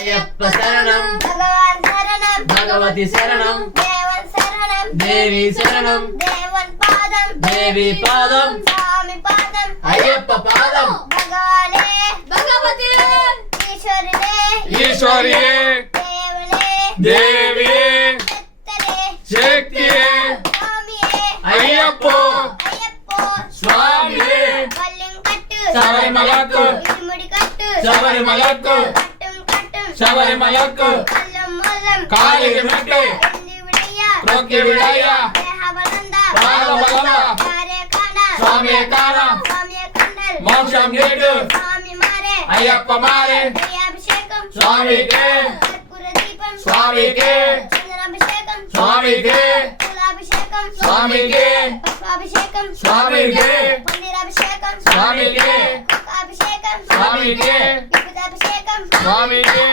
అయ్యప్ప శరణం భగవాన్ శరణం భగవతి శరణం దేవన్ శరణం దేవి శరణం దేవన్ పాదం దేవి పాదం స్వామి పాదం అయ్యప్ప పాదం భగవానే భగవతి ఈశ్వరుడే ఈశ్వరియే దేవుడే దేవియే శక్తియే శక్తియే స్వామియే అయ్యప్పో అయ్యప్పో స్వామియే పల్లెం కట్టు శబరిమలకు ఇరుముడి కట్టు శబరిమలకు కట్టం కట్టం శబరిమలకు కల్లం మొల్లం కాలికి మెట్టే ఎండి విడయ్య రొక్కి విడయ్య దేహబలంద పాదబలంద కారే కాన స్వామి కాన స్వామి కండల్ మోక్షం నీడు స్వామి మారే అయ్యప్ప మారే అభిషేకం స్వామికే కర్పూర దీపం స్వామికే చంద్రాభిషేకం స్వామికే కులాభిషేకం స్వామికే పుష్పాభిషేకం స్వామికే పన్నీరాభిషేకం స్వామికే అభిషేకం స్వామికే విభూతాభిషేకం స్వామికే